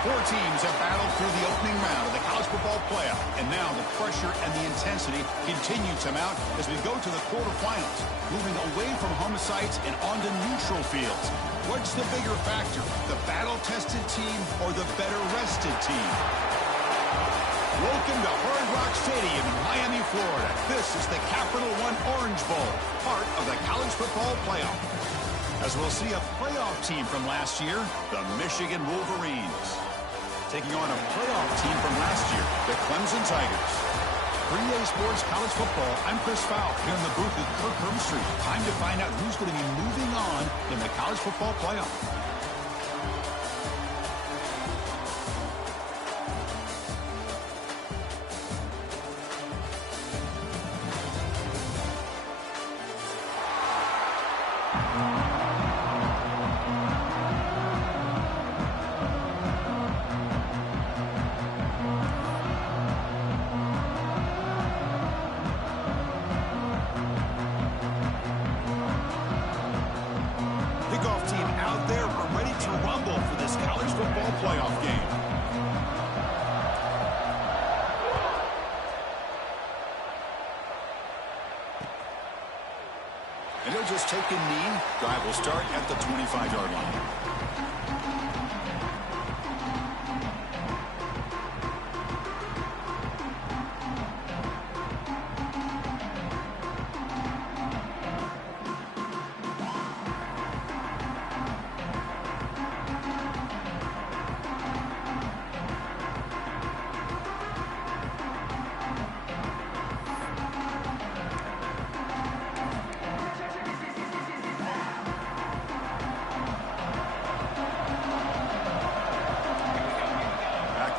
Four teams have battled through the opening round of the college football playoff, and now the pressure and the intensity continue to mount as we go to the quarterfinals, moving away from home sites and onto neutral fields. What's the bigger factor, the battle-tested team or the better-rested team? Welcome to Hard Rock Stadium in Miami, Florida. This is the Capital One Orange Bowl, part of the college football playoff. As we'll see a playoff team from last year, the Michigan Wolverines, taking on a playoff team from last year, the Clemson Tigers. For EA Sports College Football, I'm Chris Fowl here in the booth with Kirk Herbstreit. Time to find out who's going to be moving on in the college football playoff. And they'll just take a knee. Drive will start at the 25-yard line.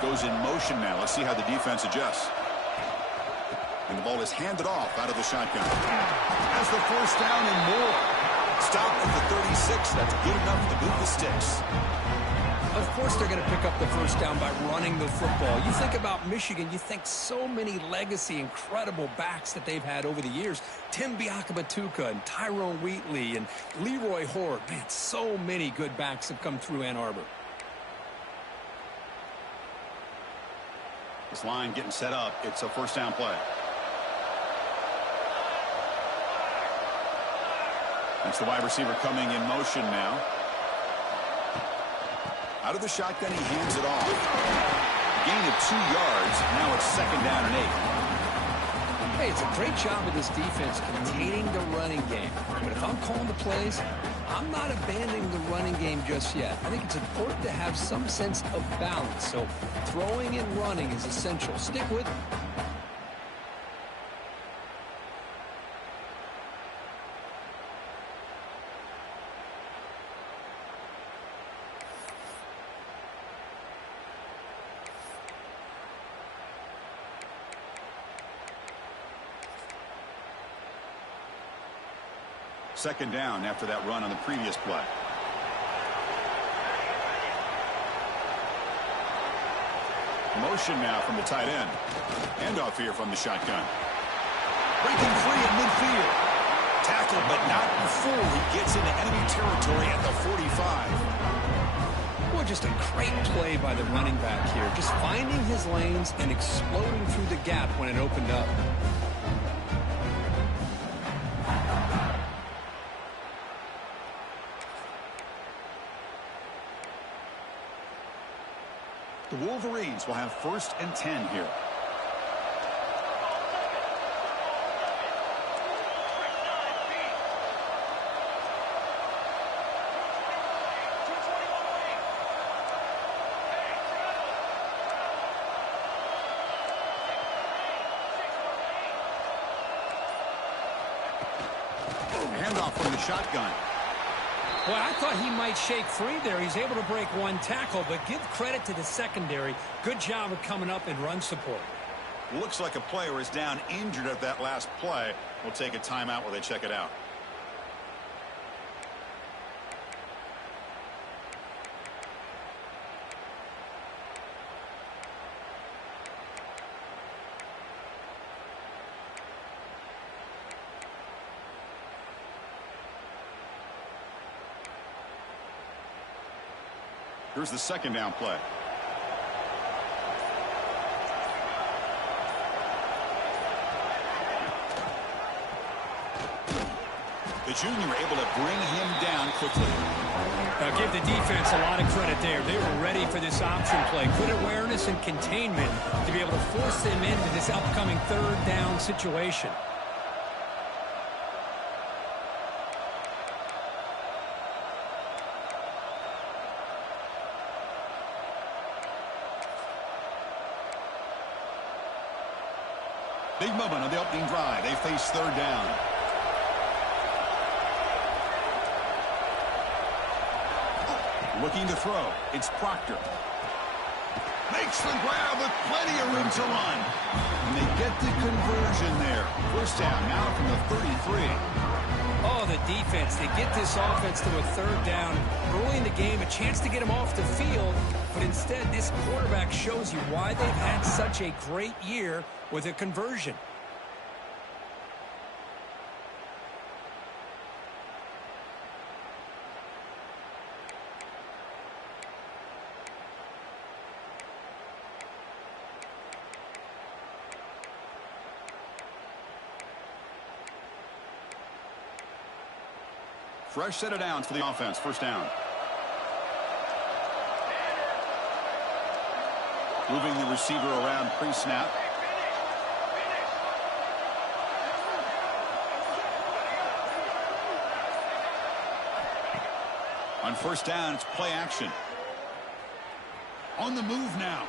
Goes in motion now. Let's see how the defense adjusts. And the ball is handed off out of the shotgun. Has the first down and more. Stop at the 36. That's good enough to move the sticks. Of course they're going to pick up the first down by running the football. You think about Michigan, you think so many legacy, incredible backs that they've had over the years. Tim Biakabatuka and Tyrone Wheatley and Leroy Horde. Man, so many good backs have come through Ann Arbor. This line getting set up. It's a first down play. That's the wide receiver coming in motion now. Out of the shotgun, he hands it off. Gain of 2 yards. Now it's second down and 8. Hey, it's a great job of this defense containing the running game. But if I'm calling the plays, I'm not abandoning the running game just yet. I think it's important to have some sense of balance. So throwing and running is essential. Stick with it. Second down after that run on the previous play. Motion now from the tight end. Handoff here from the shotgun. Breaking free at midfield. Tackled, but not before he gets into enemy territory at the 45. Well, just a great play by the running back here. Just finding his lanes and exploding through the gap when it opened up. The Wolverines will have first and 10 here. Handoff from the shotgun. Boy, I thought he might shake free there. He's able to break one tackle, but give credit to the secondary. Good job of coming up in run support. Looks like a player is down injured at that last play. We'll take a timeout while they check it out. Here's the second down play. The junior able to bring him down quickly. Give the defense a lot of credit there. They were ready for this option play. Good awareness and containment to be able to force them into this upcoming third down situation. Big moment on the opening drive. They face third down. Looking to throw. It's Proctor. Makes the grab with plenty of room to run. And they get the conversion there. First down now from the 33. Oh, the defense. They get this offense to a third down. Early in the game, a chance to get him off the field. But instead, this quarterback shows you why they've had such a great year with a conversion. Fresh set of downs for the offense. First down. Moving the receiver around pre-snap. On first down, it's play action. On the move now.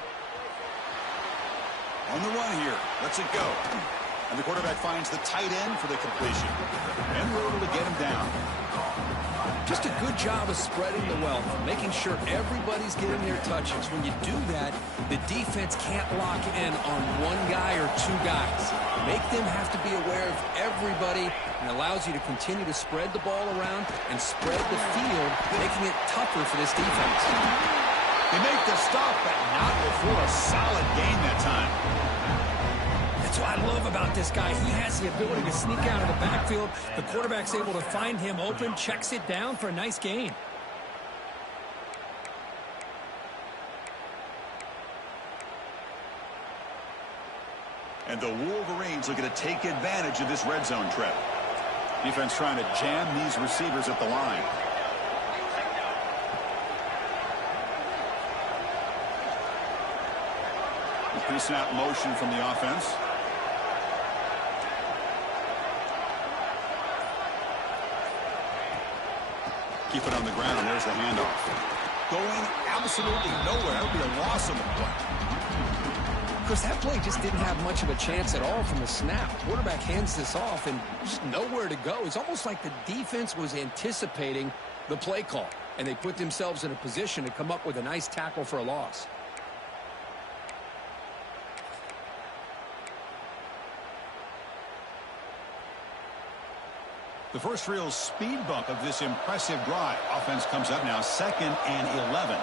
On the run here. Lets it go. And the quarterback finds the tight end for the completion. And we're able to get him down. Just a good job of spreading the wealth, making sure everybody's getting their touches. When you do that, the defense can't lock in on one guy or two guys. Make them have to be aware of everybody, and allows you to continue to spread the ball around and spread the field, making it tougher for this defense. They make the stop, but not before a solid gain that time. That's what I love about this guy. He has the ability to sneak out of the backfield. The quarterback's able to find him open, checks it down for a nice gain. And the Wolverines looking to take advantage of this red zone trip. Defense trying to jam these receivers at the line. Pre-snap motion from the offense. Keep it on the ground, and there's the handoff. Going absolutely nowhere. That would be a loss of the play. Because that play just didn't have much of a chance at all from the snap. Quarterback hands this off, and just nowhere to go. It's almost like the defense was anticipating the play call, and they put themselves in a position to come up with a nice tackle for a loss. The first real speed bump of this impressive drive. Offense comes up now 2nd and 11.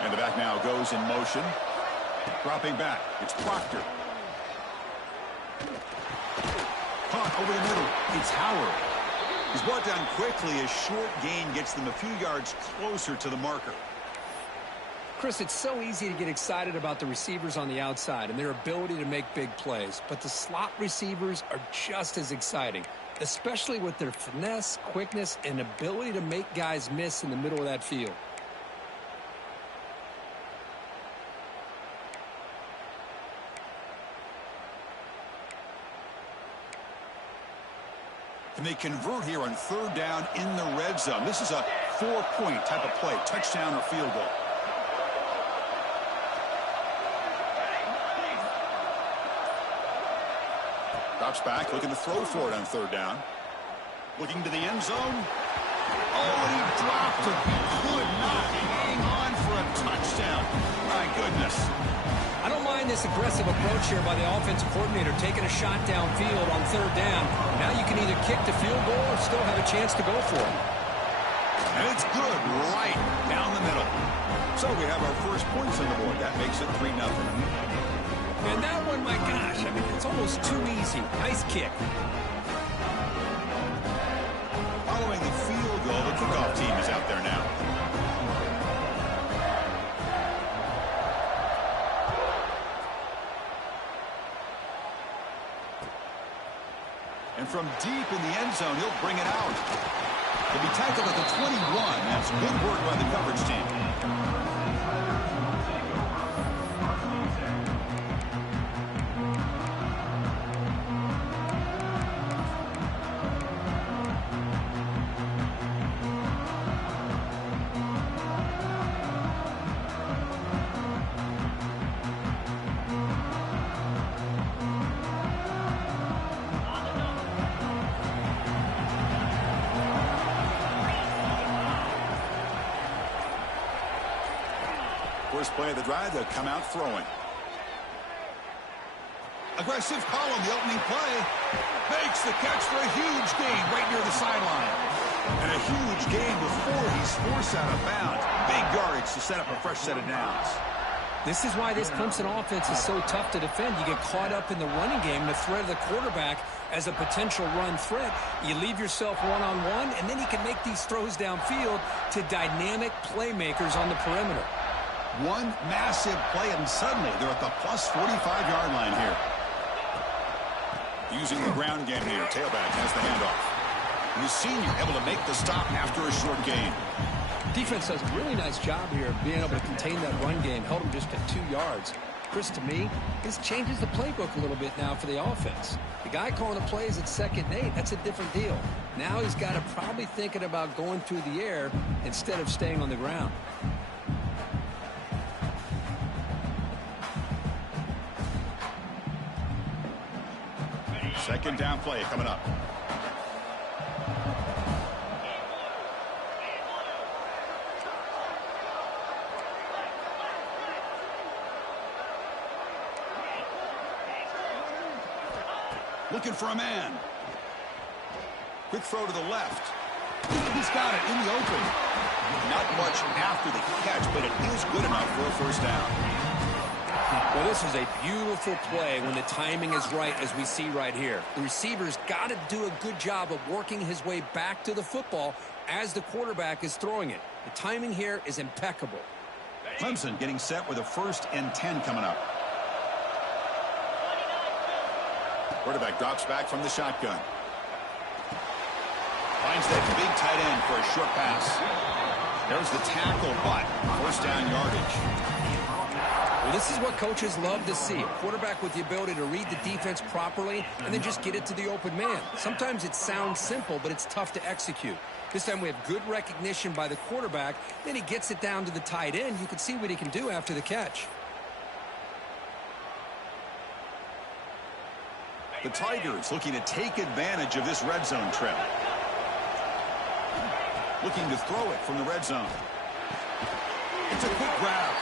And the back now goes in motion. Dropping back. It's Proctor. Caught over the middle. It's Howard. He's brought down quickly. A short gain gets them a few yards closer to the marker. Chris, it's so easy to get excited about the receivers on the outside and their ability to make big plays. But the slot receivers are just as exciting, especially with their finesse, quickness, and ability to make guys miss in the middle of that field. And they convert here on third down in the red zone. This is a 4-point type of play, touchdown or field goal. Drops back, looking to throw for it on third down. Looking to the end zone. Oh, and he dropped it. He could not hang on for a touchdown. My goodness. I don't mind this aggressive approach here by the offensive coordinator, taking a shot downfield on third down. Now you can either kick the field goal or still have a chance to go for it. And it's good right down the middle. So we have our first points on the board. That makes it 3-0. And that one, my gosh, I mean, it's almost too easy. Nice kick. Following the field goal, the kickoff team is out there now. from deep in the end zone. He'll bring it out. He'll be tackled at the 21. That's good work by the coverage team. First play of the drive, they'll come out throwing. Aggressive call on the opening play. Makes the catch for a huge gain right near the sideline. And a huge gain before he's forced out of bounds. Big yardage to set up a fresh set of downs. This is why this Clemson offense is so tough to defend. You get caught up in the running game, the threat of the quarterback as a potential run threat. You leave yourself one-on-one, and then you can make these throws downfield to dynamic playmakers on the perimeter. One massive play, and suddenly they're at the plus 45-yard line here. Using the ground game here. Tailback has the handoff. And the senior able to make the stop after a short gain. Defense does a really nice job here of being able to contain that run game. Held him just at 2 yards. Chris, to me, this changes the playbook a little bit now for the offense. The guy calling the plays at 2nd and 8, that's a different deal. Now he's got to probably thinking about going through the air instead of staying on the ground. Second down play coming up. Looking for a man. Quick throw to the left. He's got it in the open. Not much after the catch, but it is good enough for a first down. Well, this is a beautiful play when the timing is right, as we see right here. The receiver's got to do a good job of working his way back to the football as the quarterback is throwing it. The timing here is impeccable. Clemson getting set with a 1st and 10 coming up. Quarterback drops back from the shotgun. Finds that big tight end for a short pass. There's the tackle, but first down yardage. Well, this is what coaches love to see. A quarterback with the ability to read the defense properly and then just get it to the open man. Sometimes it sounds simple, but it's tough to execute. This time we have good recognition by the quarterback. Then he gets it down to the tight end. You can see what he can do after the catch. The Tigers looking to take advantage of this red zone trip. Looking to throw it from the red zone. It's a quick grab.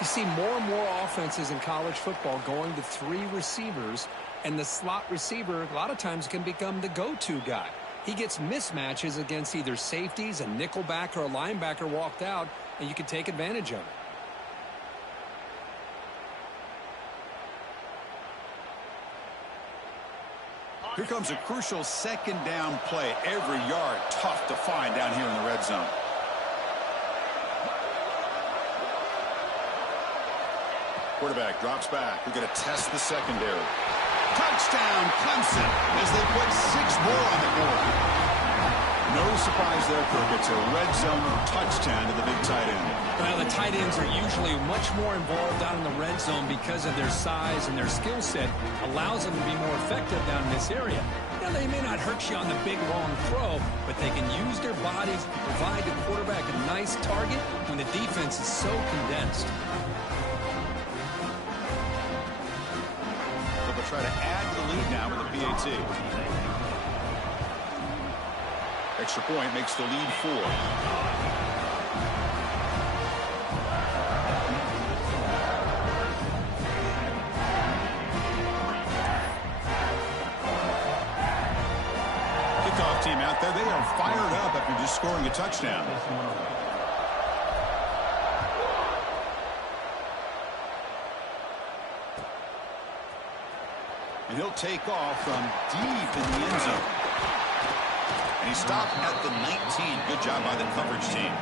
You see more and more offenses in college football going to 3 receivers, and the slot receiver a lot of times can become the go-to guy. He gets mismatches against either safeties, a nickelback, or a linebacker walked out, and you can take advantage of it. Here comes a crucial 2nd down play. Every yard tough to find down here in the red zone. Quarterback drops back. We're going to test the secondary. Touchdown, Clemson, as they put 6 more on the board. No surprise there, Kirk. It's a red zone touchdown to the big tight end. Well, the tight ends are usually much more involved down in the red zone because of their size and their skill set. Allows them to be more effective down in this area. Now, they may not hurt you on the big, long throw, but they can use their bodies to provide the quarterback a nice target when the defense is so condensed. They'll try to add to the lead now with a PAT. Extra point makes the lead 4. Kickoff team out there. They are fired up after just scoring a touchdown. And he'll take off from deep in the end zone. And he stopped at the 19. Good job by the coverage team.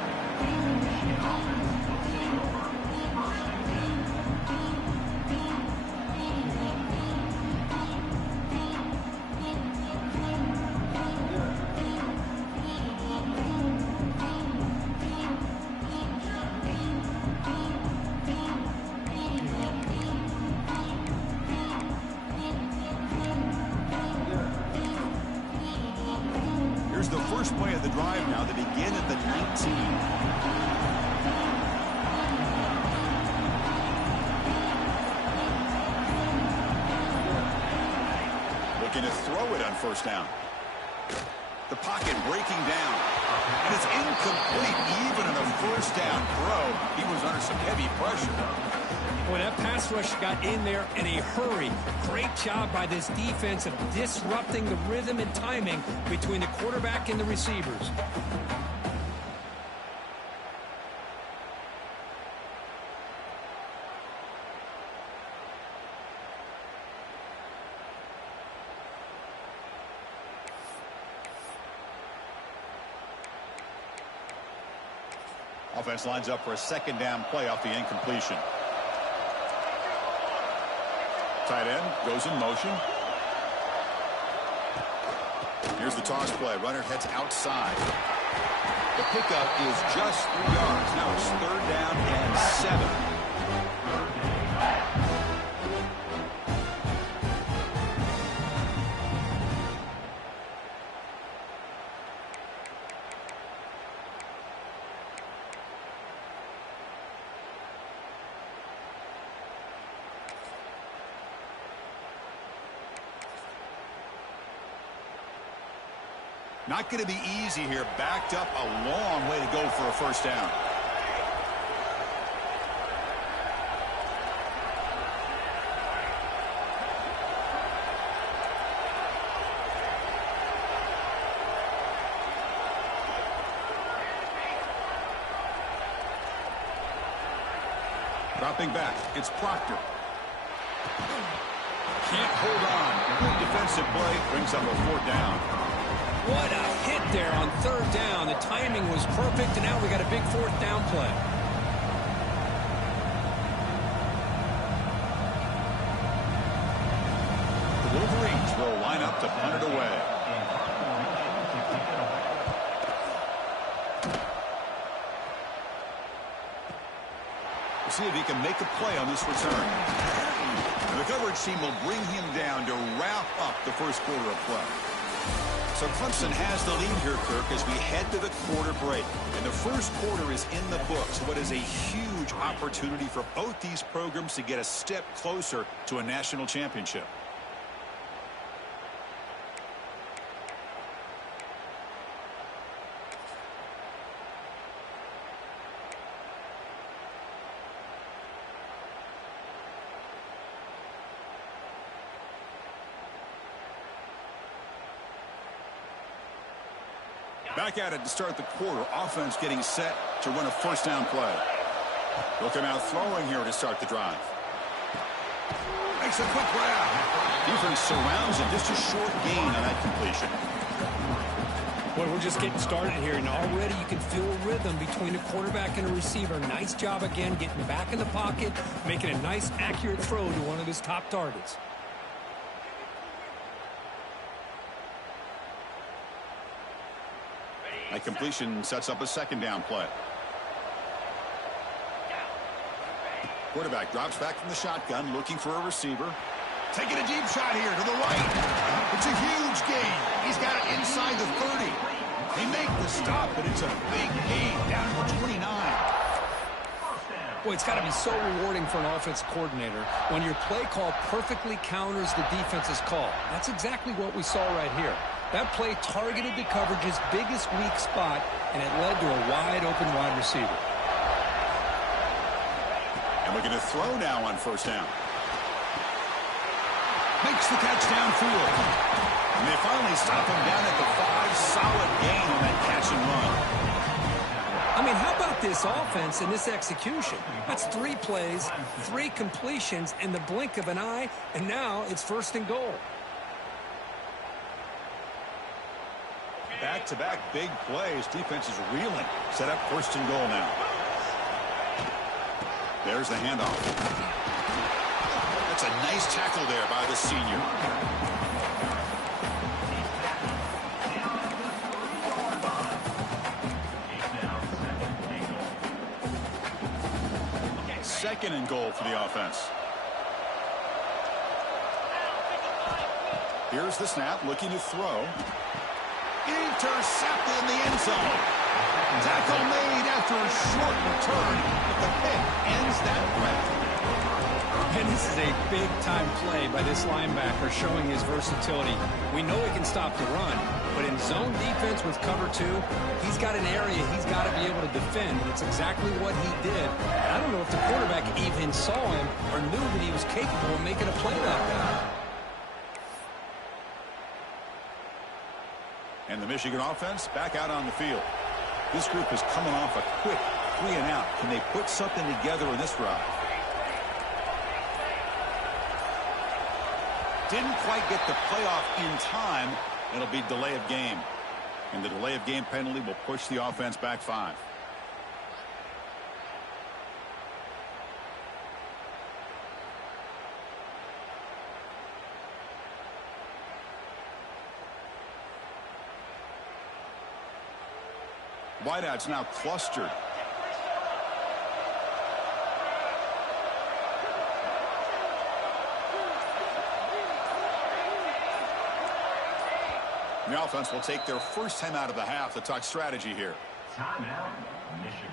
first play of the drive now. They begin at the 19. Looking to throw it on first down. The pocket breaking down. And it's incomplete. Even on a first down throw, he was under some heavy pressure. Boy, that pass rush got in there in a hurry. Great job by this defense of disrupting the rhythm and timing between the quarterback and the receivers. Offense lines up for a second down play off the incompletion. Tight end goes in motion. Here's the toss play. Runner heads outside. The pickup is just 3 yards. Now it's third down and 7. Not going to be easy here. Backed up a long way to go for a first down. Dropping back. It's Proctor. Can't hold on. Good defensive play. Brings up a fourth down. What a hit there on third down. The timing was perfect, and now we got a big fourth down play. The Wolverines will line up to punt it away. We'll see if he can make a play on this return. And the coverage team will bring him down to wrap up the first quarter of play. So Clemson has the lead here, Kirk, as we head to the quarter break. And the first quarter is in the books. What is a huge opportunity for both these programs to get a step closer to a national championship. Back at it to start the quarter. Offense getting set to run a first down play. Looking out throwing here to start the drive. Makes a quick grab. Defense surrounds it. Just a short gain on that completion. Well, we're just getting started here, and already you can feel a rhythm between a quarterback and a receiver. Nice job again getting back in the pocket, making a nice, accurate throw to one of his top targets. That completion sets up a second down play. Quarterback drops back from the shotgun, looking for a receiver. Taking a deep shot here to the right. It's a huge gain. He's got it inside the 30. They make the stop, but it's a big gain down to 29. Boy, it's got to be so rewarding for an offensive coordinator when your play call perfectly counters the defense's call. That's exactly what we saw right here. That play targeted the coverage's biggest weak spot, and it led to a wide-open wide receiver. And we're going to throw now on first down. Makes the catch downfield. And they finally stop him down at the 5. Solid gain on that catch and run. I mean, how about this offense and this execution? That's 3 plays, 3 completions in the blink of an eye, and now it's first and goal. Back-to-back big plays. Defense is reeling. Set up first and goal now. There's the handoff. That's a nice tackle there by the senior. Second and goal for the offense. Here's the snap, looking to throw. Intercepted in the end zone. Tackle made after a short return, but the pick ends that threat. And this is a big-time play by this linebacker showing his versatility. We know he can stop the run, but in zone defense with cover two, he's got an area he's got to be able to defend, and it's exactly what he did. And I don't know if the quarterback even saw him or knew that he was capable of making a play like that. And the Michigan offense back out on the field. This group is coming off a quick 3-and-out. Can they put something together in this drive? Didn't quite get the playoff in time. It'll be delay of game. And the delay of game penalty will push the offense back 5. Wideouts now clustered. The offense will take their first time out of the half to talk strategy here. Timeout, Michigan.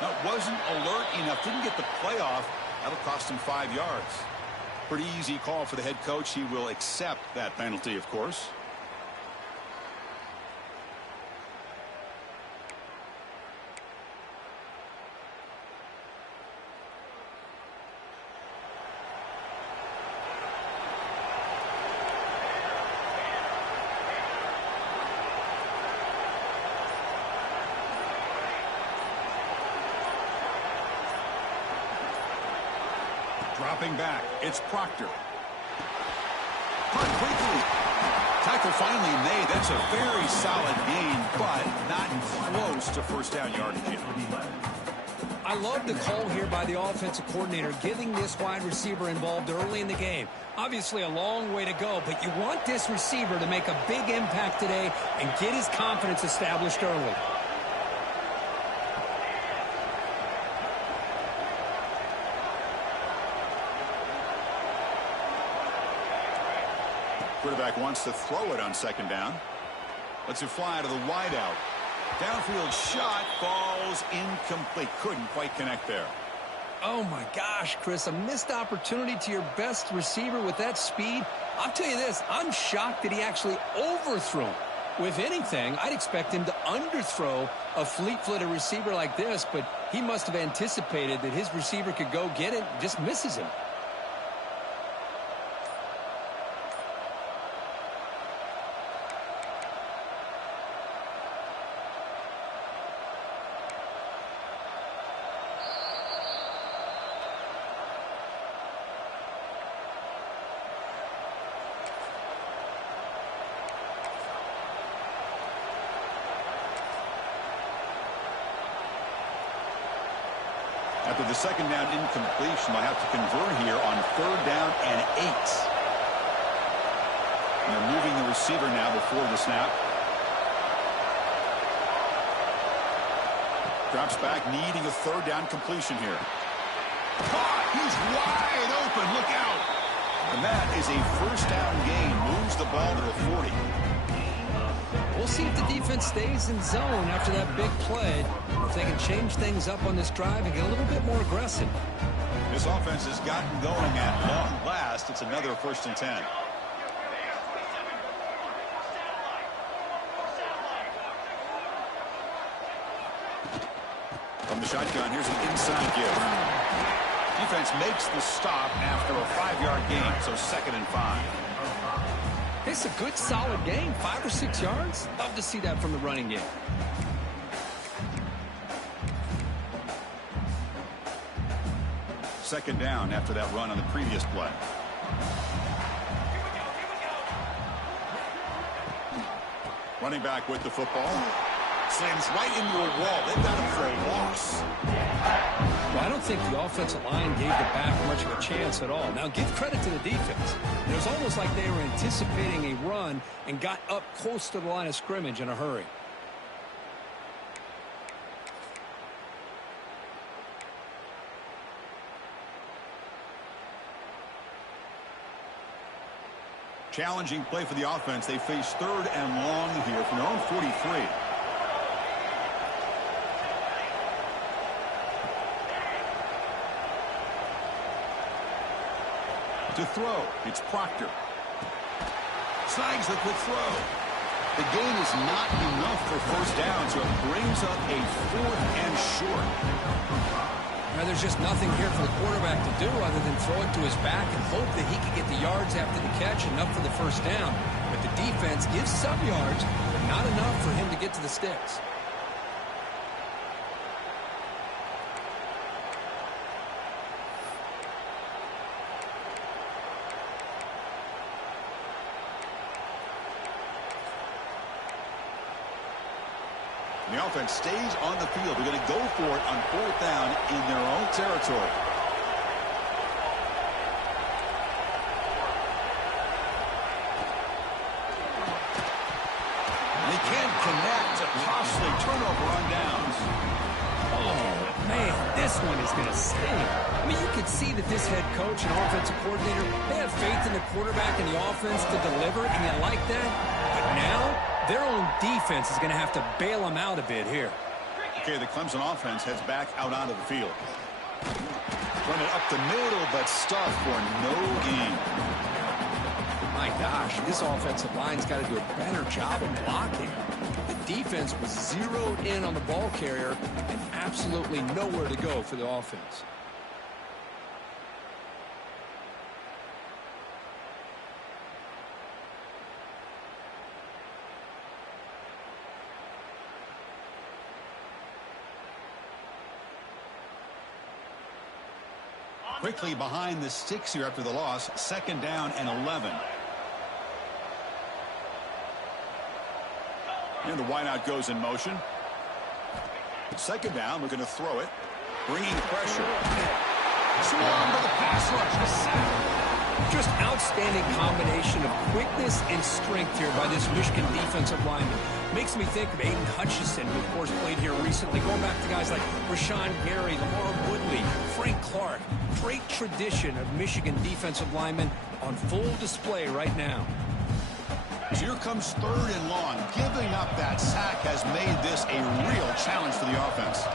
Now, wasn't alert enough, didn't get the playoff. That'll cost him 5 yards. Pretty easy call for the head coach. He will accept that penalty, of course. Dropping back, it's Proctor. Caught quickly. Tackle finally made. That's a very solid gain, but not close to first down yardage yet. I love the call here by the offensive coordinator, getting this wide receiver involved early in the game. Obviously a long way to go, but you want this receiver to make a big impact today and get his confidence established early. Quarterback wants to throw it on second down. Lets it fly to the wideout. Downfield shot falls incomplete. Couldn't quite connect there. Oh my gosh, Chris, a missed opportunity to your best receiver with that speed. I'll tell you this, I'm shocked that he actually overthrew him. With anything, I'd expect him to underthrow a fleet-footed receiver like this, but he must have anticipated that his receiver could go get it, just misses him. After the second down incompletion, they'll have to convert here on 3rd down and 8. And they're moving the receiver now before the snap. Drops back, needing a 3rd down completion here. Caught! He's wide open. Look out! And that is a first down gain. Moves the ball to the 40. We'll see if the defense stays in zone after that big play. If they can change things up on this drive and get a little bit more aggressive. This offense has gotten going at long last. It's another 1st and 10. From the shotgun, here's an inside give. Defense makes the stop after a 5-yard gain, so 2nd and 5. It's a good, solid game, 5 or 6 yards. Love to see that from the running game. Second down after that run on the previous play. Running back with the football. Slams right into a wall. They've got him for a loss. Well, I don't think the offensive line gave the back much of a chance at all. Now, give credit to the defense. It was almost like they were anticipating a run and got up close to the line of scrimmage in a hurry. Challenging play for the offense. They face 3rd and long here from their own 43. To throw, it's Proctor. Snags the quick throw. The gain is not enough for first down, so it brings up a 4th and short. Now, there's just nothing here for the quarterback to do other than throw it to his back and hope that he can get the yards after the catch, enough for the first down. But the defense gives some yards, but not enough for him to get to the sticks. The offense stays on the field. They're going to go for it on 4th down in their own territory. And they can't connect. A costly turnover on downs. Oh, man, this one is going to sting. I mean, you could see that this head coach and offensive coordinator, they have faith in the quarterback and the offense to deliver, and you like that. But now, their own defense is going to have to bail them out a bit here. Okay, the Clemson offense heads back out onto the field. Run it up the middle, but stuff for no gain. My gosh, this offensive line's got to do a better job of blocking. The defense was zeroed in on the ball carrier and absolutely nowhere to go for the offense. Quickly behind the sticks here after the loss. 2nd down and 11. And the wideout goes in motion. 2nd down, looking to throw it. Bringing pressure. Swarm to the pass rush. A sack. Just outstanding combination of quickness and strength here by this Michigan defensive lineman. Makes me think of Aiden Hutchinson, who, of course, played here recently. Going back to guys like Rashawn Gary, Lamar Woodley, Frank Clark. Great tradition of Michigan defensive linemen on full display right now. So here comes 3rd and long. Giving up that sack has made this a real challenge for the offense.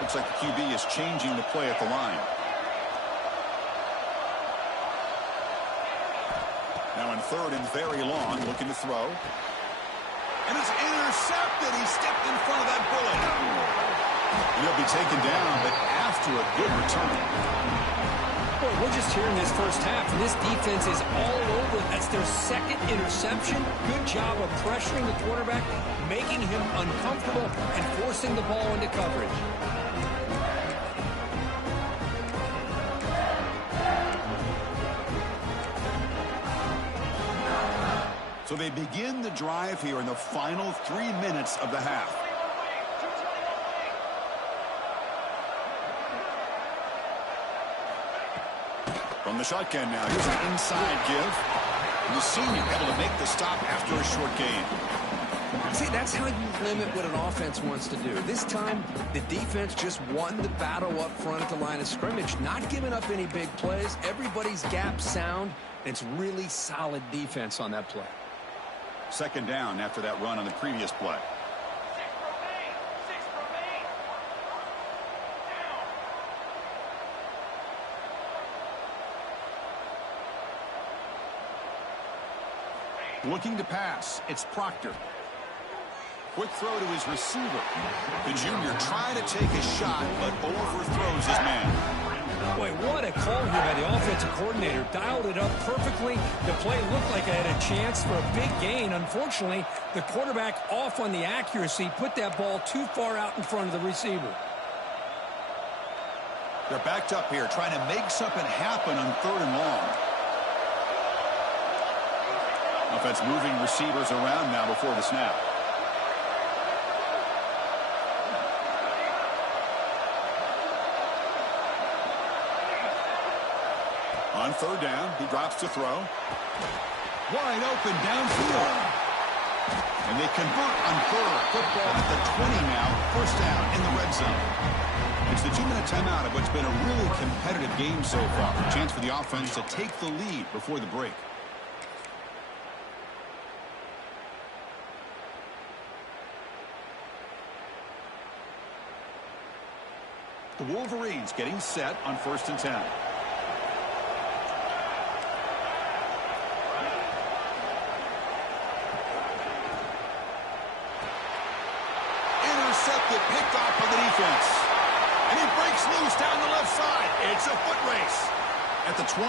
Looks like the QB is changing the play at the line. Now in 3rd and very long, looking to throw. And it's intercepted. He stepped in front of that bullet. He'll be taken down, but after a good return. Boy, we're just here in this first half, and this defense is all over. That's their 2nd interception. Good job of pressuring the quarterback, making him uncomfortable, and forcing the ball into coverage. So they begin the drive here in the final 3 minutes of the half. From the shotgun now, here's an inside give. And the senior able to make the stop after a short gain. See, that's how you limit what an offense wants to do. This time, the defense just won the battle up front at the line of scrimmage, not giving up any big plays. Everybody's gap sound. It's really solid defense on that play. 2nd down after that run on the previous play. Looking to pass, it's Proctor. Quick throw to his receiver. The junior trying to take a shot, but overthrows his man. Boy, what a call here by the offensive coordinator. Dialed it up perfectly. The play looked like it had a chance for a big gain. Unfortunately, the quarterback off on the accuracy, put that ball too far out in front of the receiver. They're backed up here, trying to make something happen on 3rd and long. Offense moving receivers around now before the snap. On 3rd down, he drops to throw. Wide open downfield. And they convert on 3rd. Football at the 20 now. 1st down in the red zone. It's the 2-minute timeout of what's been a really competitive game so far. A chance for the offense to take the lead before the break. The Wolverines getting set on 1st and 10. Intercepted, picked off by the defense. And he breaks loose down the left side. It's a foot race at the 20.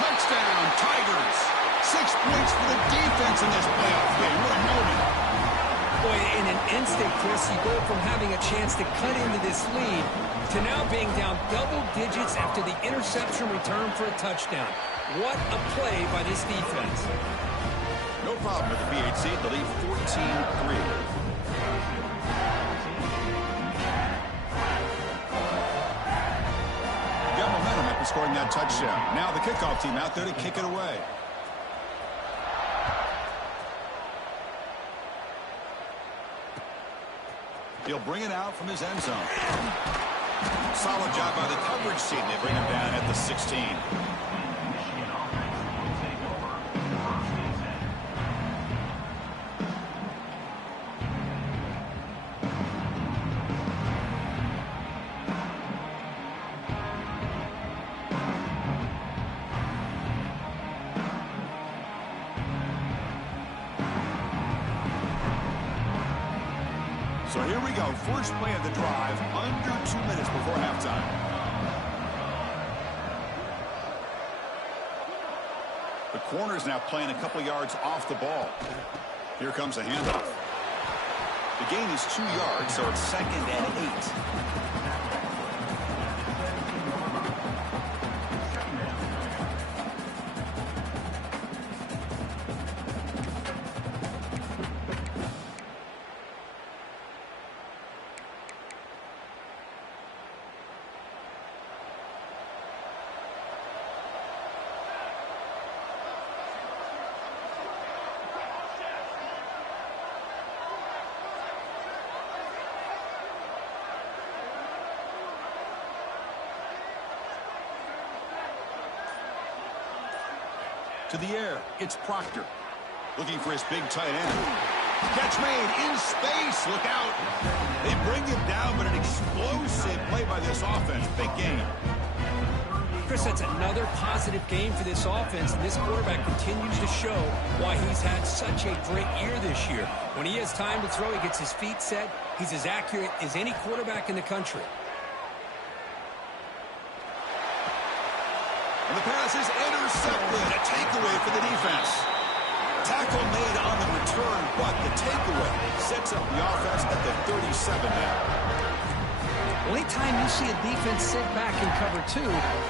Touchdown, Tigers. 6 points for the defense in this playoff game. What a moment. Boy, in an instant, Chris, you go from having a chance to cut into this lead to now being down double digits after the interception return for a touchdown. What a play by this defense. No problem with the BHC. The lead 14-3. Got momentum after scoring that touchdown. Now the kickoff team out there to kick it away. He'll bring it out from his end zone. Solid job by the coverage team. They bring him down at the 16. So here we go. First play of the drive, under 2 minutes before halftime. The corner's now playing a couple yards off the ball. Here comes a handoff. The gain is 2 yards, so it's 2nd and 8. To the air, it's Proctor. Looking for his big tight end. Catch made in space. Look out. They bring him down, but an explosive play by this offense. Big game. Chris, that's another positive game for this offense, and this quarterback continues to show why he's had such a great year this year. When he has time to throw, he gets his feet set. He's as accurate as any quarterback in the country. And the pass is intercepted. A takeaway for the defense. Tackle made on the return, but the takeaway sets up the offense at the 37 now. Anytime you see a defense sit back in cover 2,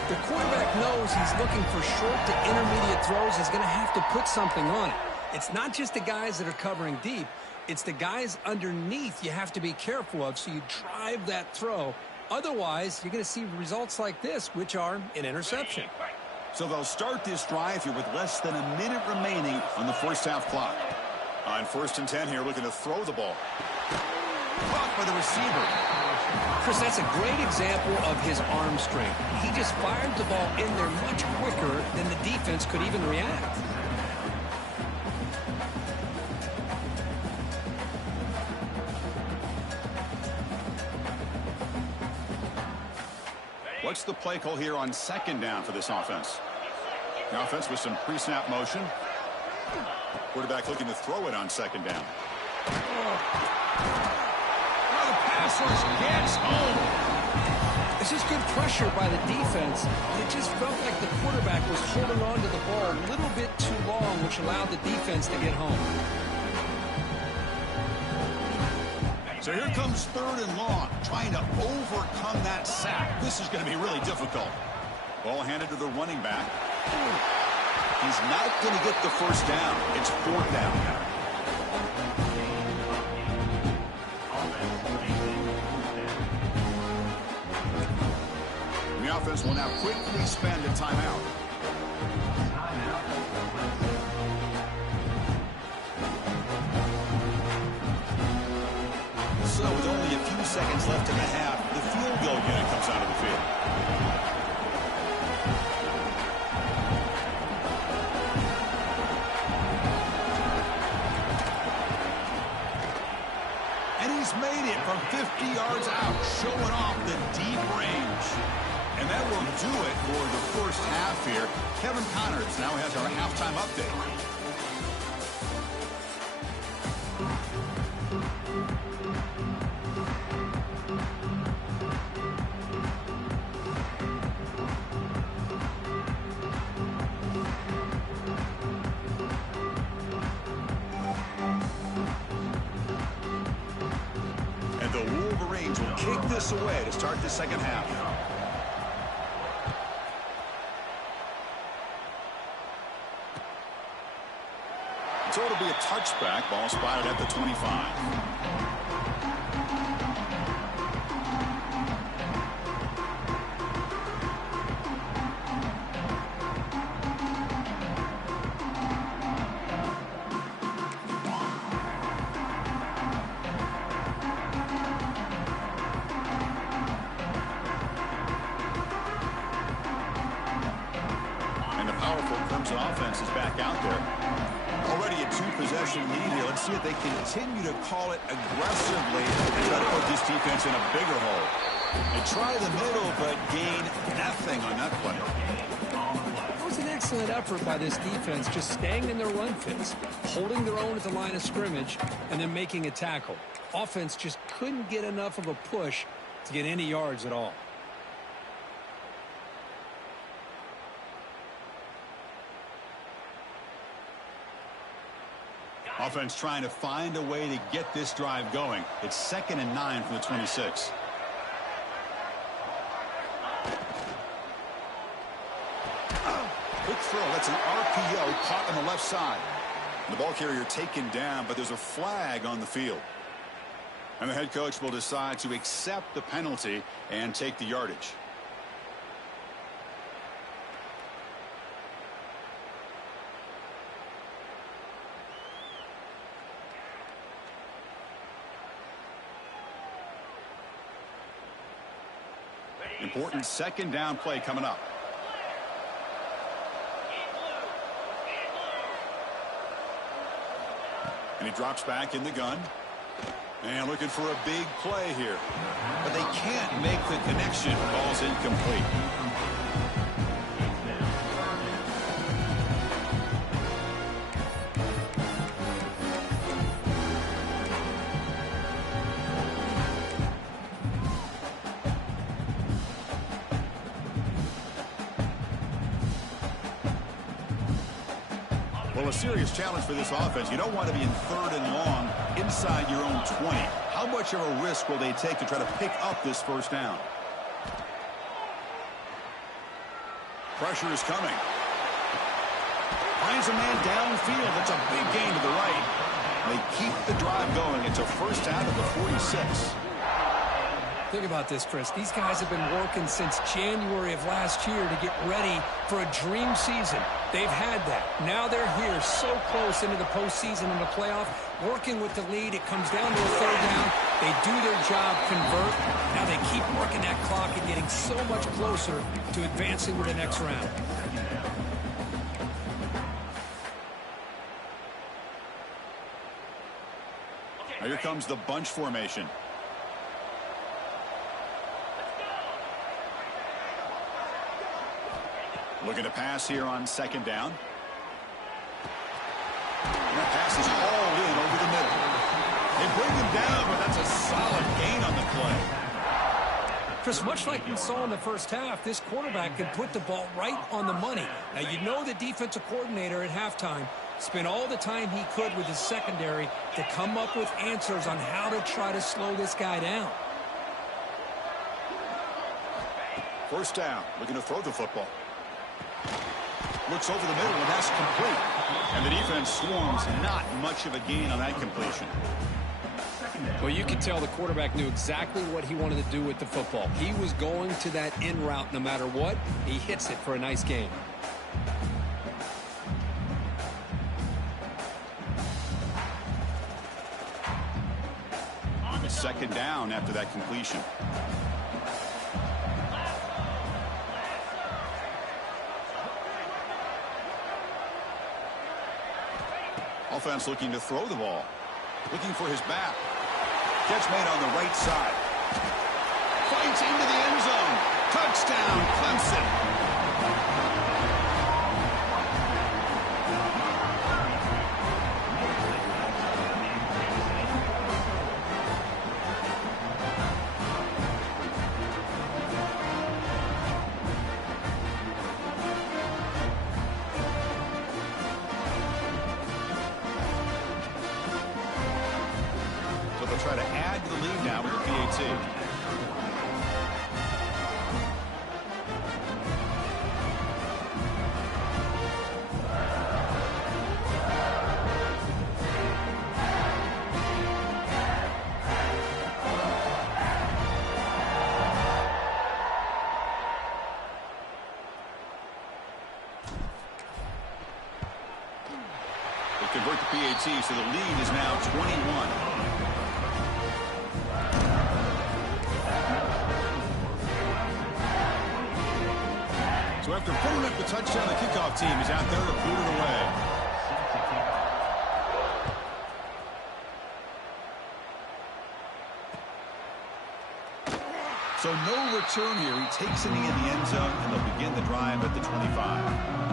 the quarterback knows he's looking for short to intermediate throws. He's going to have to put something on it. It's not just the guys that are covering deep. It's the guys underneath you have to be careful of, so you drive that throw. Otherwise, you're going to see results like this, which are an interception. So they'll start this drive here with less than a minute remaining on the first half clock. On 1st and 10 here, looking to throw the ball. Caught by the receiver. Chris, that's a great example of his arm strength. He just fired the ball in there much quicker than the defense could even react. What's the play call here on 2nd down for this offense? The offense with some pre-snap motion. Quarterback looking to throw it on 2nd down. Now the pass rush gets home. This is good pressure by the defense. It just felt like the quarterback was holding on to the ball a little bit too long, which allowed the defense to get home. So here comes 3rd and long, trying to overcome that sack. This is going to be really difficult. Ball handed to the running back. He's not going to get the first down. It's 4th down now. The offense will now quickly spend a timeout. So with only a few seconds left in the half, the field goal unit comes out of the field. And he's made it from 50 yards out, showing off the deep range. And that will do it for the first half here. Kevin Connors now has our halftime update. And the Wolverines will kick this away to start the second half. So it'll be a touchback. Ball spotted at the 25. And the powerful Clemson offense is back out there. Already a 2-possession lead here. Let's see if they continue to call it aggressively and try to put this defense in a bigger hole. They try the middle, but gain nothing on that play. It was an excellent effort by this defense, just staying in their run fits, holding their own at the line of scrimmage, and then making a tackle. Offense just couldn't get enough of a push to get any yards at all. Offense trying to find a way to get this drive going. It's 2nd and 9 from the 26. Quick throw. That's an RPO caught on the left side. The ball carrier taken down, but there's a flag on the field. And the head coach will decide to accept the penalty and take the yardage. Important 2nd down play coming up. And he drops back in the gun. And looking for a big play here. But they can't make the connection. Ball's incomplete. Well, a serious challenge for this offense. You don't want to be in 3rd and long inside your own 20. How much of a risk will they take to try to pick up this first down? Pressure is coming. Finds a man downfield. That's a big gain to the right. They keep the drive going. It's a first down at the 46. Think about this, Chris. These guys have been working since January of last year to get ready for a dream season. They've had that. Now they're here so close into the postseason and the playoff, working with the lead. It comes down to a 3rd down. They do their job, convert. Now they keep working that clock and getting so much closer to advancing to the next round. Now here comes the bunch formation. Looking to pass here on 2nd down. And that pass is hauled in over the middle. They bring him down, but that's a solid gain on the play. Chris, much like we saw in the first half, this quarterback could put the ball right on the money. Now, you know the defensive coordinator at halftime Spent all the time he could with his secondary to come up with answers on how to try to slow this guy down. First down, looking to throw the football. Looks over the middle, and that's complete. And the defense swarms. Not much of a gain on that completion. Well, you can tell the quarterback knew exactly what he wanted to do with the football. He was going to that in route no matter what. He hits it for a nice gain. Second down after that completion. Offense looking to throw the ball. Looking for his back. Catch made on the right side. Fights into the end zone. Touchdown, Clemson. Try to add to the lead now with the PAT. They convert the PAT, so the lead is now 21. So after putting up the touchdown, the kickoff team is out there to boot it away. So no return here. He takes it in the end zone, and they'll begin the drive at the 25.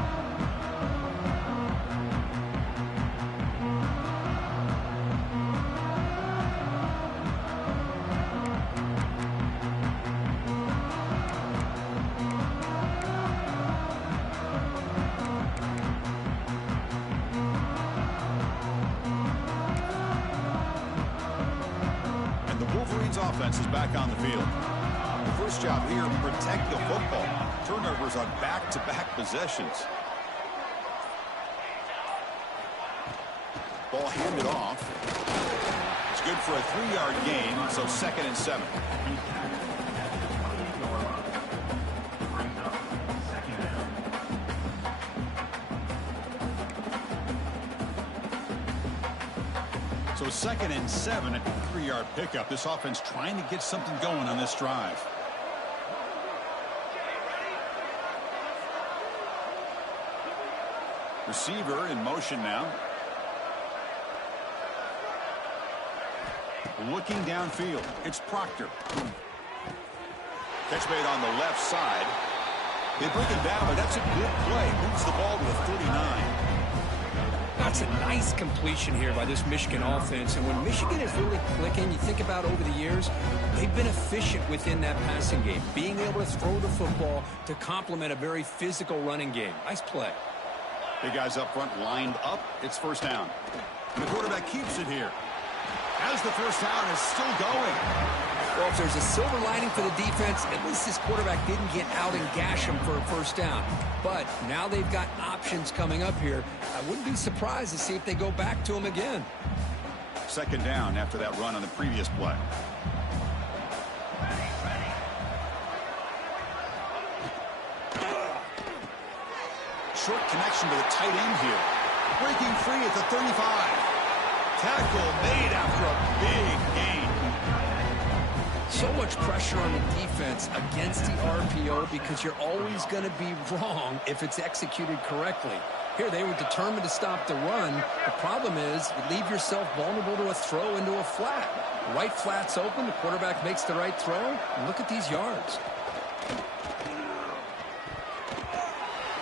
Offense is back on the field. The first job here, protect the football. Turnovers on back-to-back possessions. Ball handed off. It's good for a 3-yard gain, so 2nd and 7. So 2nd and 7 at the 3-yard pickup. This offense trying to get something going on this drive. Receiver in motion now. Looking downfield. It's Proctor. Catch made on the left side. They bring it down, but that's a good play. Moves the ball to the 39. That's a nice completion here by this Michigan offense. And when Michigan is really clicking, you think about over the years, they've been efficient within that passing game, being able to throw the football to complement a very physical running game. Nice play. Big guys up front lined up. It's first down. And the quarterback keeps it here. As the first down is still going. Well, if there's a silver lining for the defense, at least this quarterback didn't get out and gash him for a first down. But now they've got options coming up here. I wouldn't be surprised to see if they go back to him again. Second down after that run on the previous play. Short connection to the tight end here. Breaking free at the 35. Tackle made after a big gain. So much pressure on the defense against the RPO because you're always going to be wrong if it's executed correctly. Here they were determined to stop the run. The problem is you leave yourself vulnerable to a throw into a flat. Right flat's open, the quarterback makes the right throw, and look at these yards.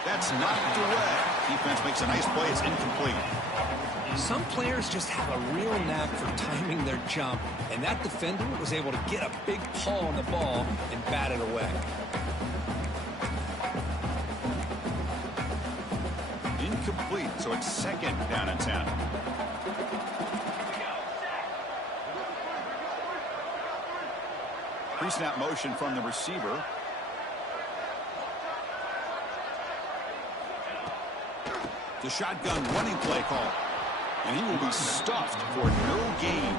That's knocked away. Defense makes a nice play. It's incomplete. Some players just have a real knack for timing their jump, and that defender was able to get a big paw on the ball and bat it away. Incomplete. complete, so it's 2nd down and 10. Pre-snap motion from the receiver. The shotgun running play call. And he will be stuffed for no gain.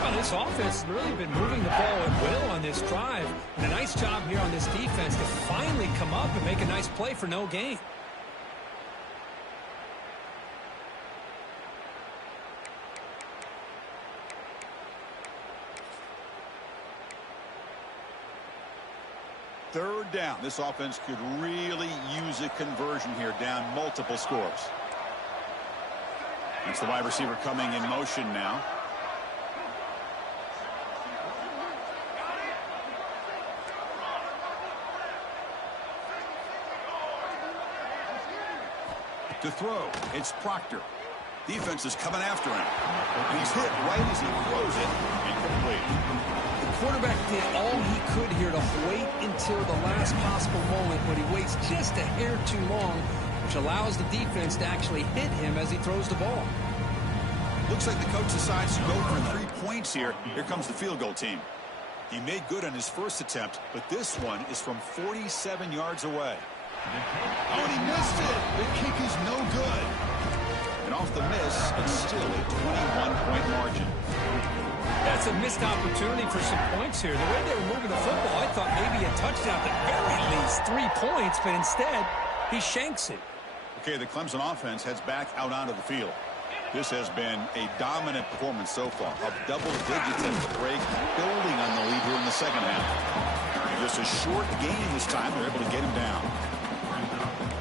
Well, this offense has really been moving the ball at will on this drive. And a nice job here on this defense to finally come up and make a nice play for no gain. Third down. This offense could really use a conversion here, down multiple scores. It's the wide receiver coming in motion now. To throw, it's Proctor. Defense is coming after him. And he's hit right as he throws it. Incomplete. The quarterback did all he could here to wait until the last possible moment, but he waits just a hair too long, which allows the defense to actually hit him as he throws the ball. Looks like the coach decides to go for 3 points here. Here comes the field goal team. He made good on his first attempt, but this one is from 47 yards away. Oh, and he missed it. The kick is no good. And off the miss, it's still a 21-point margin. That's a missed opportunity for some points here. The way they were moving the football, I thought maybe a touchdown, at the very least 3 points, but instead, he shanks it. Okay, the Clemson offense heads back out onto the field. This has been a dominant performance so far, up double digits at the break, building on the lead here in the second half. Just a short gain this time, they're able to get him down.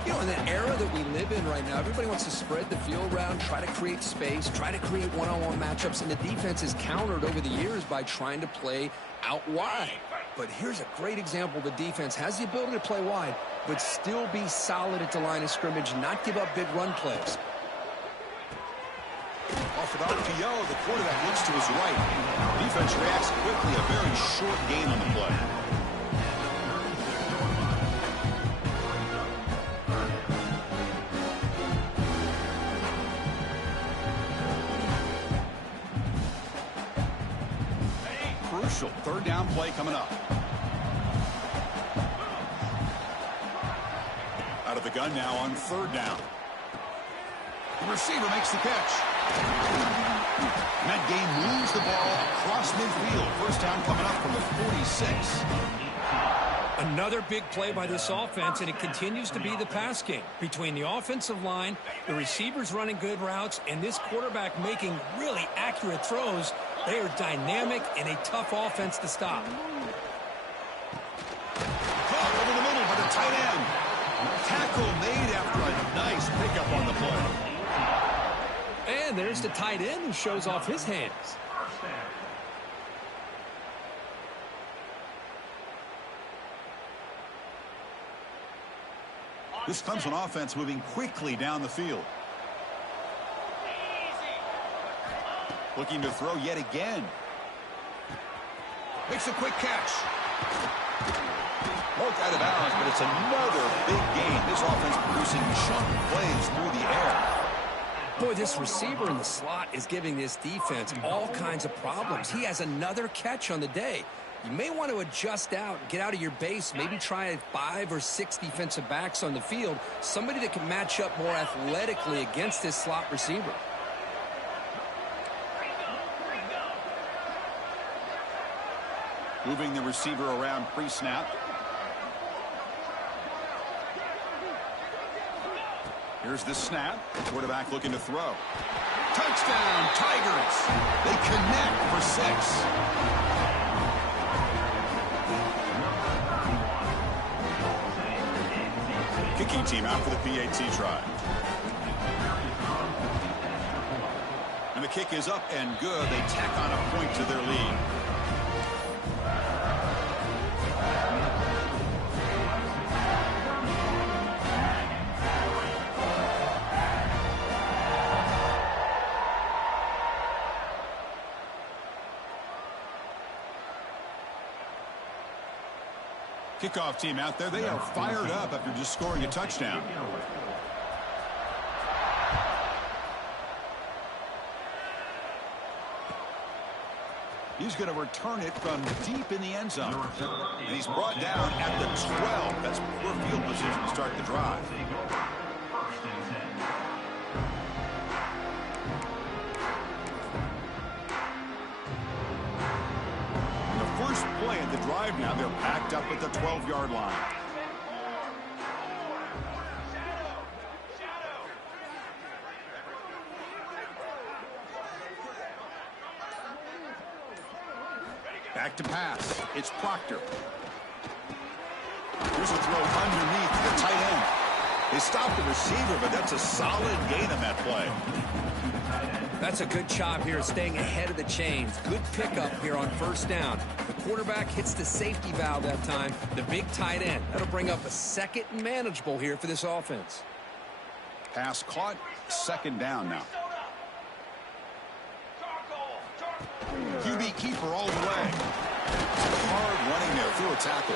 You know, in the era that we live in right now, everybody wants to spread the field around, try to create space, try to create one-on-one matchups, and the defense is countered over the years by trying to play out wide. But here's a great example. The defense has the ability to play wide, but still be solid at the line of scrimmage, not give up big run plays. Off an RPO, the quarterback looks to his right. Defense reacts quickly, a very short gain on the play. Crucial third down play coming up. Out of the gun now on third down. The receiver makes the catch. That game moves the ball across midfield. First down coming up from the 46. Another big play by this offense, and it continues to be the pass game. Between the offensive line, the receivers running good routes, and this quarterback making really accurate throws, they are dynamic and a tough offense to stop. Caught over the middle by the tight end. Tackle made after a nice pickup on the play. And there's the tight end who shows off his hands. This Clemson offense moving quickly down the field. Looking to throw yet again. Makes a quick catch. Marked out of bounds, but it's another big gain. This offense producing chunk plays through the air. Boy, this receiver in the slot is giving this defense all kinds of problems. He has another catch on the day. You may want to adjust out, get out of your base, maybe try 5 or 6 defensive backs on the field, somebody that can match up more athletically against this slot receiver. Moving the receiver around pre-snap. Here's the snap. Quarterback looking to throw. Touchdown, Tigers. They connect for 6. Kicking team out for the PAT try. And the kick is up and good. They tack on a point to their lead. Kickoff team out there. They are fired up after just scoring a touchdown. He's going to return it from deep in the end zone. And he's brought down at the 12. That's poor field position to start the drive. The first play of the drive now, they're packed up at the 12-yard line. Back to pass. It's Proctor. Here's a throw underneath the tight end. They stopped the receiver, but that's a solid gain on that play. That's a good job here, staying ahead of the chains. Good pickup here on first down. The quarterback hits the safety valve that time. The big tight end. That'll bring up a second and manageable here for this offense. Pass caught. Second down now. QB keeper all the way. Hard running there through a tackle.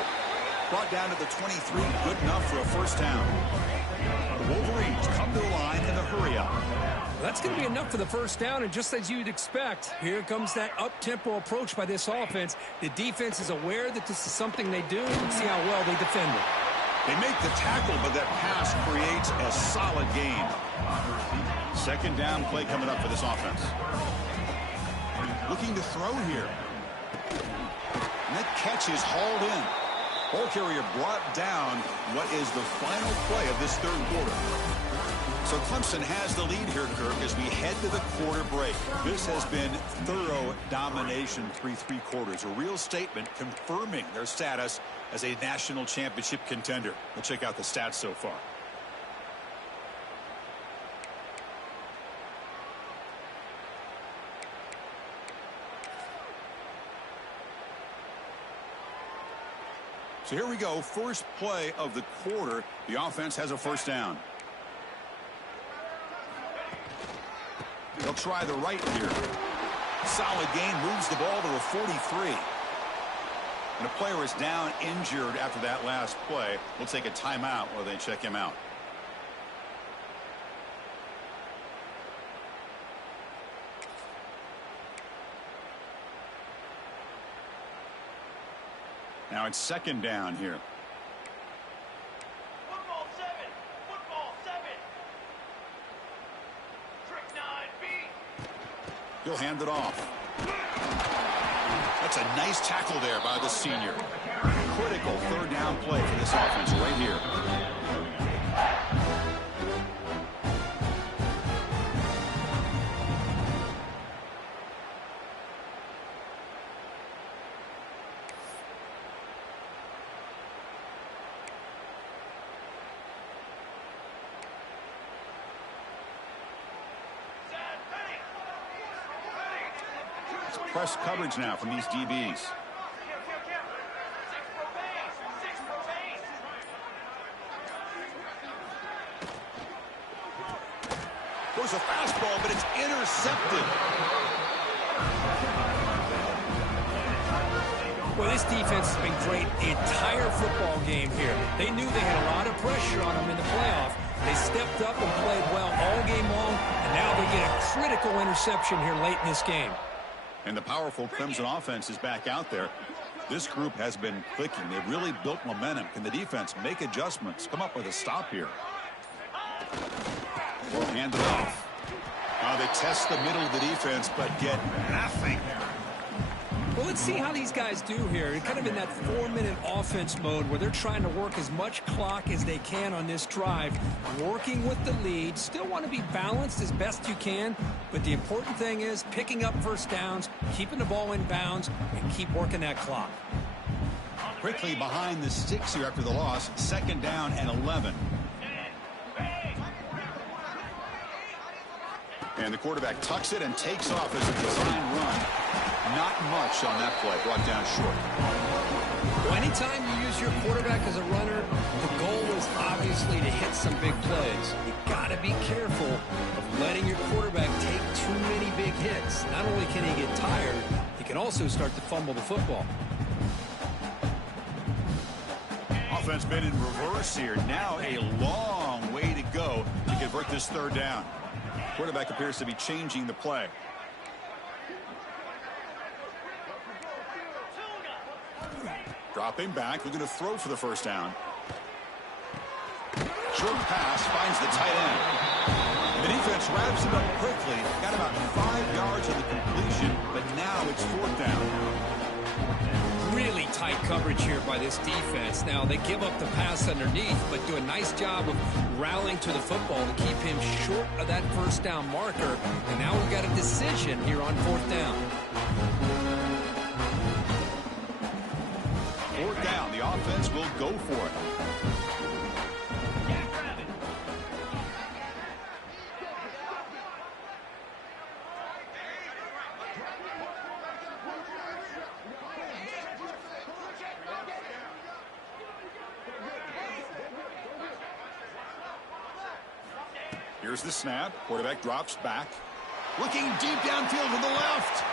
Brought down to the 23. Good enough for a first down. The Wolverines come to the line in a hurry up. That's going to be enough for the first down, and just as you'd expect, here comes that up-tempo approach by this offense. The defense is aware that this is something they do. See how well they defend it. They make the tackle, but that pass creates a solid gain. Second down play coming up for this offense. Looking to throw here. And that catch is hauled in. Ball carrier brought down what is the final play of this third quarter. So Clemson has the lead here, Kirk, as we head to the quarter break. This has been thorough domination through three quarters. A real statement confirming their status as a national championship contender. We'll check out the stats so far. So here we go. First play of the quarter. The offense has a first down. They'll try the right here. Solid gain, moves the ball to the 43. And a player is down injured after that last play. We'll take a timeout while they check him out. Now it's second down here. He'll hand it off. That's a nice tackle there by the senior. Critical third down play for this offense right here. Press coverage now from these DBs. Goes a fastball, but it's intercepted. Well, this defense has been great the entire football game here. They knew they had a lot of pressure on them in the playoff. They stepped up and played well all game long, and now they get a critical interception here late in this game. And the powerful Clemson offense is back out there. This group has been clicking. They've really built momentum. Can the defense make adjustments? Come up with a stop here. Or hand it off. They test the middle of the defense, but get nothing. Well, let's see how these guys do here. They're kind of in that 4-minute offense mode where they're trying to work as much clock as they can on this drive, working with the lead. Still want to be balanced as best you can, but the important thing is picking up first downs, keeping the ball in bounds, and keep working that clock. Quickly behind the sticks here after the loss. Second down and 11. And the quarterback tucks it and takes off as a design run. Not much on that play, brought down short. Well, anytime you use your quarterback as a runner, the goal is obviously to hit some big plays. You got to be careful of letting your quarterback take too many big hits. Not only can he get tired, he can also start to fumble the football. Offense been in reverse here. Now a long way to go to convert this third down. Quarterback appears to be changing the play. Dropping back, looking to throw for the first down. Short pass finds the tight end. The defense wraps it up quickly. Got about 5 yards on the completion, but now it's 4th down. Really tight coverage here by this defense. Now, they give up the pass underneath, but do a nice job of rallying to the football to keep him short of that first down marker. And now we've got a decision here on 4th down. 4th down, the offense will go for it. Here's the snap. Quarterback drops back. Looking deep downfield to the left.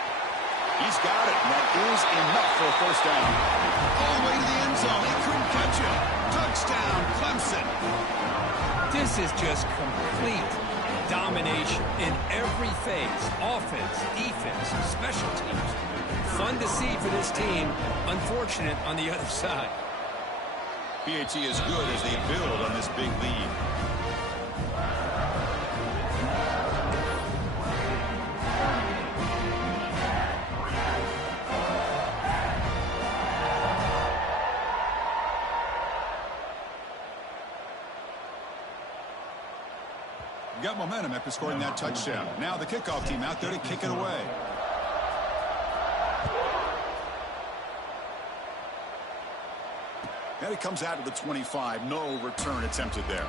He's got it. And that is enough for a first down. All the way to the end zone. They couldn't catch him. Touchdown, Clemson. This is just complete domination in every phase. Offense, defense, special teams. Fun to see for this team. Unfortunate on the other side. PAT is good as they build on this big lead. Got momentum after scoring that touchdown. Now the kickoff team out there to kick it away. And it comes out of the 25. No return attempted there.